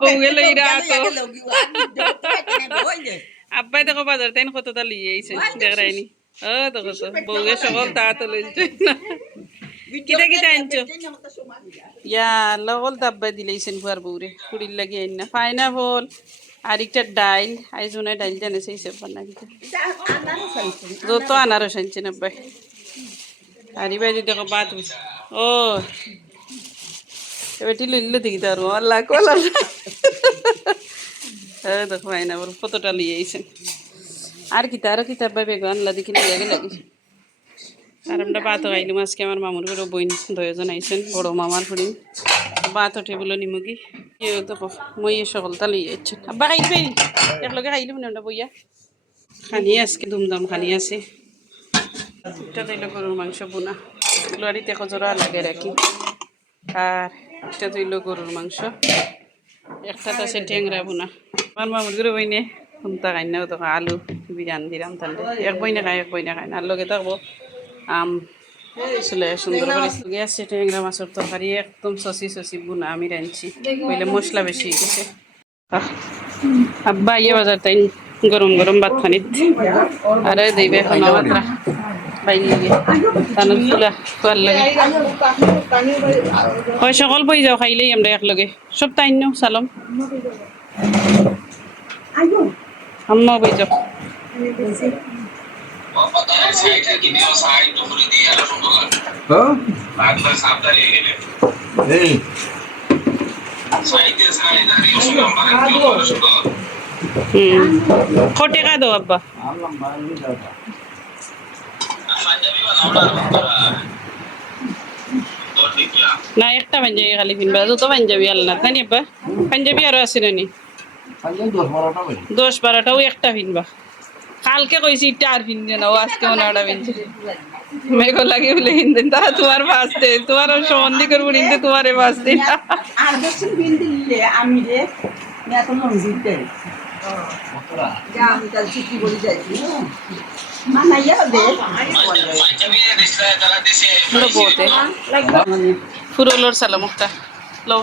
বউ গেল ইরা তো আব্বাই দেখো বাজার তাই কতটা লিয়ে আইছে দেখরাইনি ও দেখো তো বউয়ের সকল তা তো লইছে না কিতা কিতা আনছো ইয়া লগল দাব্বাই দিলেইছেন বুয়ার বউরে কুড়ির লাগি আইন না ফাইনা বল আর একটা ডাইল আইজনে ডাইল জানেছে হিসেব বান্না দিতে যত আনারস আনছেন আব্বাই আর ইবাই দেখো বাত ও বেটি লইলে দেখি তার আল্লাহ কলা দেখো ফাইনা বল কতটা লিয়ে আইছেন আর কি তারও কিতাব বা বেগ আনলা দেখি লিয়ে গে লাগি আর আমরা ভাতও খাইলাম আজকে আমার মামুর ঘরে বইন দুজন আইসেন বড় মামার ফুড়িন ভাত ওঠে বলে নিমুগি কেউ দেখো মই সকলটা লিয়ে যাচ্ছেন আব্বা খাইতে পারি একলগে খাইলাম না বইয়া খানি আজকে ধুমধাম খানি আছে এটা তৈল গরুর মাংস বোনা লোয়ারিতে জোড়া লাগে রাখি আর এটা তৈল গরুর মাংস একটা আছে ট্যাংরা বোনা আমার মামুর ঘরে বইনে শুনতা খাই না তো আলু বিরিয়ানি দিলাম তাহলে এক বই না খায় না আর লগে থাকবো আম চলে সুন্দর করে গেছে ট্যাংরা মাছের তরকারি একদম সসি বোনা আমি রাঁধছি বলে মশলা বেশি গেছে আব্বা ইয়ে বাজার তাই গরম গরম ভাত খানিত আর দেবে এখন মাত্রা বাইরে তানোর চুলা খোয়ার লাগে হয় সকল বই যাও খাইলেই আমরা একলগে সব তাই নিও সালাম আম্মা বই যাও खोटे का दो अब्बा না একটা পাঞ্জাবি খালি কিনবা যত পাঞ্জাবি আল্লাহ নানি আব্বা পাঞ্জাবি আরো আছে নানি 10-12টাও একটা কিনবা কালকে কইছি ইটা আর কিনবে না ও আজকে ওনাটা কিনছে মেঘ লাগে বলে কিনতেন তা তোমার বাঁচতে তোমার সম্বন্ধী করবো নিতে তোমারে বাঁচতে আর দর্শন বিল দিলে আমি রে এত মঞ্জিল দেয় আমি কাল ছুটি বলে যাইছি মানাইয়া দে ফুরোলোর সালাম একটা লো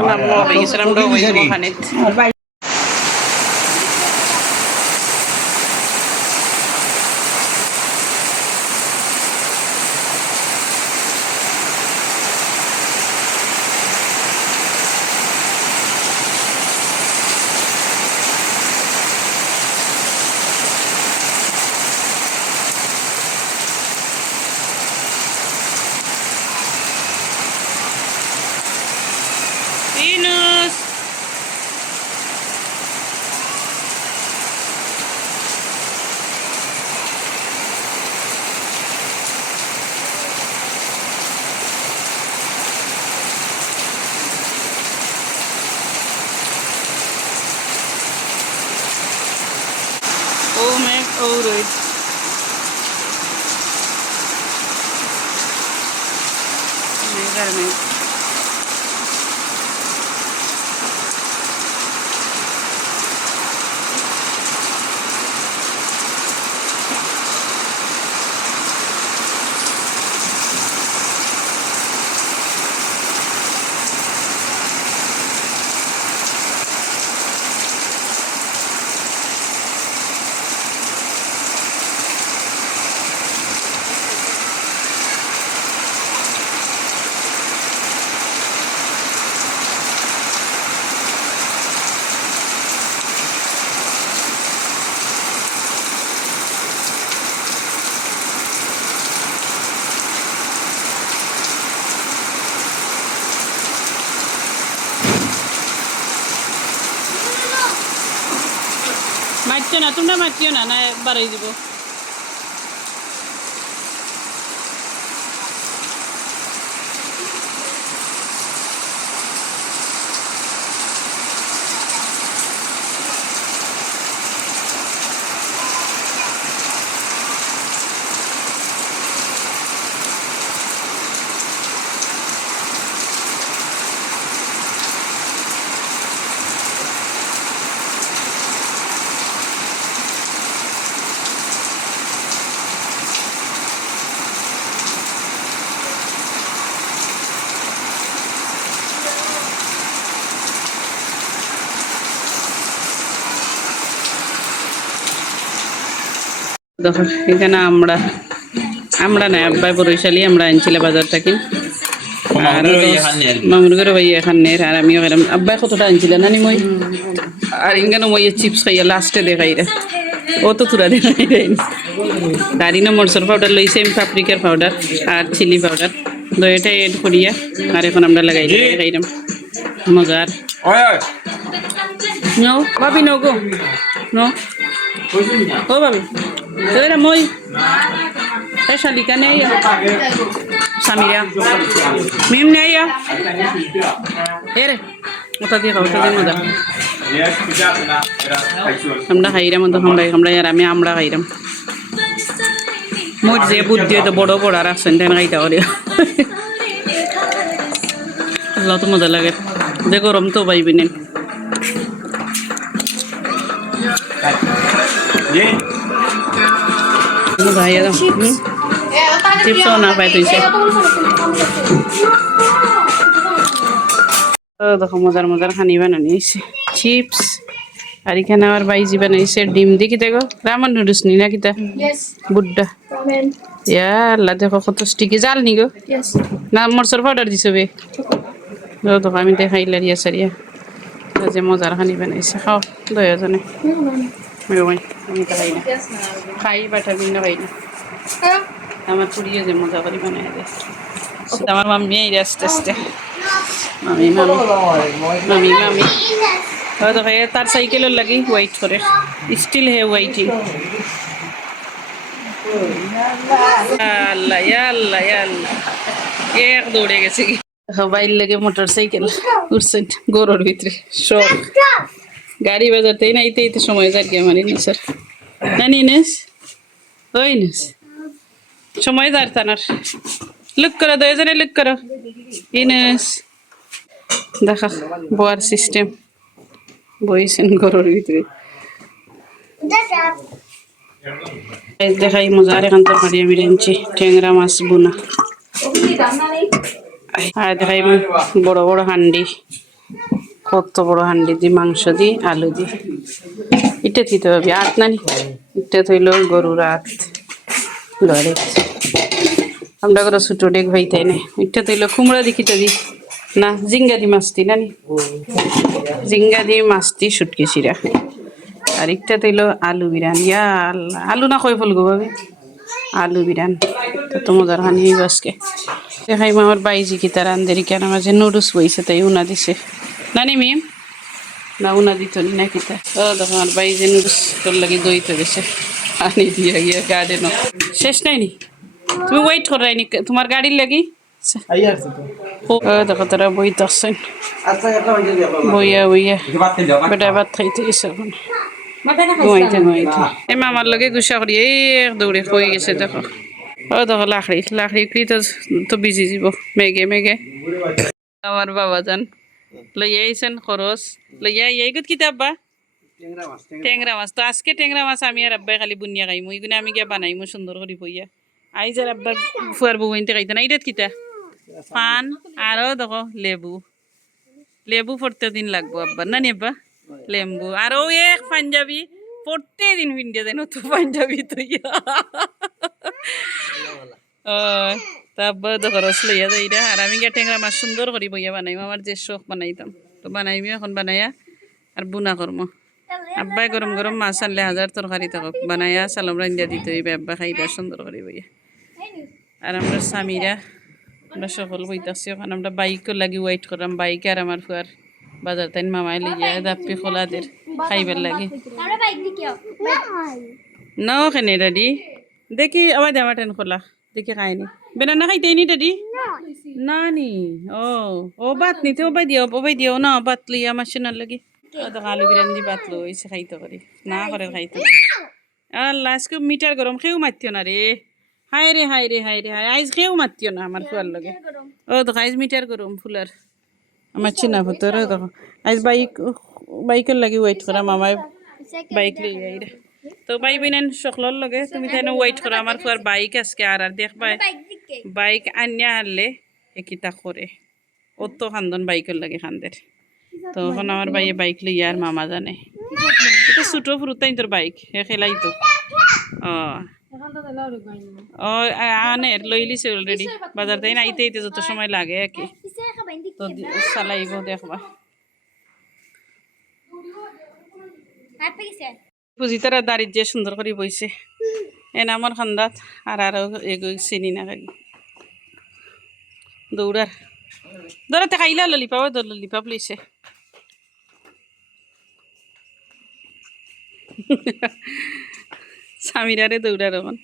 নাম বেগিসরাম ডো ওই ওখানে Venus. Oh my, oh right. মারছো না তোমরা মারছিও না না বাড়াই দিব দেখো এখানে আমরা আমরা নাই আব্বাই বরিশালি আমরা আনছিলে বাজার থেকে আর মামুর ঘরে ভাই এখানে আর আমিও খাইলাম আব্বাই কতটা আনছিলে নানি মই আর ইনখানে মই চিপস খাইয়া লাস্টে দেখাই রে ও তো তুরা দেখাই দেয় দাঁড়ি না মরসর পাউডার লইছে পাপরিকার পাউডার আর চিলি পাউডার দইটা এড করিয়া আর এখন আমরা লাগাই খাইলাম মজার নো ভাবি নো গো নো ও ভাবি তোরা মই এই শালিকা নেই সামিরা মিম নেই এরে ওটা দিয়ে খাও ওটা দিয়ে মজা আমরা খাইরাম তো আমরা আর আমি আমরা খাইরাম মোট যে বুদ্ধি তো বড় বড় আর আসছেন তেন খাইতে পারি আল্লাহ তো মজা লাগে যে গরম তো পাইবি নেন ভাইয়া দাও চিপসও না পাই তুইছে দেখো মজার মজার খানি বানানি চিপস আর এখানে আমার বাইজি বানাইছে ডিম দিয়ে কি দেখো রামান নুডলস নি না কিতা বুড্ডা ইয়া আল্লাহ দেখো কত স্টিকি জাল নি গো না মরসর পাউডার দিছো বে দেখো আমি দেখাইলা রিয়া সারিয়া যে মজার খানি বানাইছে খাও দয়াজনে আমি তো খাই না খাই বাটার বিন্ন খাই না আমার পুড়িয়ে যে মজা করে বানাই দেয় আমার মাম্মি এই আস্তে আস্তে মামি মামি মামি মামি হয়তো ভাই তার সাইকেলের লাগি ওয়েট করে স্টিল হে ওয়েটিং আল্লাহ আল্লাহ আল্লাহ এক দৌড়ে গেছে কি বাইর লাগে মোটর সাইকেল উঠছেন গরুর ভিতরে সব গাড়ি বাজারতেই না এইতে এইতে সময় যার কি আমার ইনি স্যার না নিস ওই নিস সময় যার তানার লুক করো দুজনে লুক করো ইনেস দেখা বোয়ার সিস্টেম বইছেন গরুর ভিতরে দেখাই মজা আর এখান তরকারি আমি রাঁধছি ট্যাংরা মাছ বোনা আর দেখাই বড় বড় হান্ডি কত বড় হান্ডি দি মাংস দি আলু দি এটা দিতে হবে আট নানি এটা থইল গরুর আট লড়ে আমরা করে ছোট ডেক ভাই তাই না এটা থইল কুমড়া দি কিটা দি না জিঙ্গা দি মাছ দি নানি জিঙ্গা দি মাছ দি শুটকি চিরা আর একটা থইল আলু বিরান ইয়া আল্লাহ আলু না কই ফেলগো ভাবি আলু বিরান তো মজার হানি হইব আজকে দেখাই আমার বাইজি কি তার আন্দেরি কেন মাঝে নুডলস বইছে তাই উনা দিছে নানি মিম না উনা দিত না কিতা ও দেখো আমার বাইজি নুডলস তোর লাগি দইতে গেছে আনি দিয়া গিয়া গার্ডেনও শেষ নাই নি তুমি ওয়েট কর রাইনি তোমার গাড়ির লাগি ও দেখো তারা বইতে আসছেন বইয়া বইয়া বেটা ভাত খাইতে গেছে এখন ঘুমাইতে ঘুমাইতে এই মামার লগে গুসা করি এই দৌড়ে হয়ে গেছে দেখো ও দেখো লাকড়ি লাকড়ি তো বিজি যাব মেঘে মেঘে আমার বাবা যান লইয়া আইছেন খরচ লইয়া এই গুত কিতাব বা ট্যাংরা মাছ তো আজকে ট্যাংরা মাছ আমি আর আব্বাই খালি বুনিয়া খাইমু এইগুলো আমি গিয়া বানাইমু সুন্দর করে বইয়া আইজ আর আব্বা ফুয়ার বউ আনতে খাইতে না এইটাত কিতা পান আরও দেখো লেবু লেবু পড়তে দিন লাগবো আব্বার না নেবা লেম্বু আরও এক পাঞ্জাবি পড়তে দিন ভিন্ডিয়া দেন তো পাঞ্জাবি তো তারপর দেখো রস লইয়া যাই আর আমি গিয়া ট্যাংরা মাছ সুন্দর করি বইয়া বানাইম আমার যে শখ বানাইতাম তো বানাইমি এখন বানাইয়া আর বুনা করমো আব্বাই গরম গরম মাছ আনলে হাজার তরকারি থাকক বানাইয়া সালাম রান্দিয়া দিতে হইবে আব্বা খাইবা সুন্দর করে বইয়া আর আমরা স্বামীরা আমরা সকল বইতাছি ওখানে আমরা বাইকও লাগি ওয়েট করলাম বাইক আর আমার ফুয়ার বাজার তাই মামাই লিয়া দাপি খোলাদের খাইবার লাগে না ওখানে দাদি দেখি আবার দেওয়া টেন খোলা দেখি খাইনি বেনানা খাইতেই নি দাদি না নি ও বাত নিতে ও বাই দিও না বাত লইয়া আমার সোনার লাগে আলু বিরিয়ানি দি বাত লইছে খাইতে পারি না করে খাইতে আল্লাহ আজকে মিটার গরম খেয়েও মাতিও না রে হায় রে হায় রে হায় রে হায় আইজ খেয়েও মাতিও না আমার ফুয়ার লগে ও দেখো আইজ মিটার গরম ফুলার আমার চিনা ভুতর দেখো আইজ বাইকের লাগে ওয়েট করা মামায় বাইক লই যাই রে তো বাই বিনেন সকলর লগে তুমি তাই ওয়েট করো আমার ফুয়ার বাইক আজকে আর দেখবা বাইক আনিয়া হারলে একিতা করে ও তো খান্দন বাইকের লাগে খান্দের তো এখন আমার বাইয়ে বাইক লই আর মামা জানে এটা ছোট ফুরুতাই তোর বাইক খেলাই তো ও আনে লই লিছে অলরেডি বাজার তাই আইতে আইতে যত সময় লাগে আর কি তো চালাইব দেখবা বুঝি তারা দাঁড়িয়ে যে সুন্দর করে বইছে এনে আমার খান্দাত আর আরো এগো চিনি না খালি দৌড়ার দৌড়াতে খাইলা ললিপাপ ললিপাপ লইছে সামিরারে দৌড়ার এখন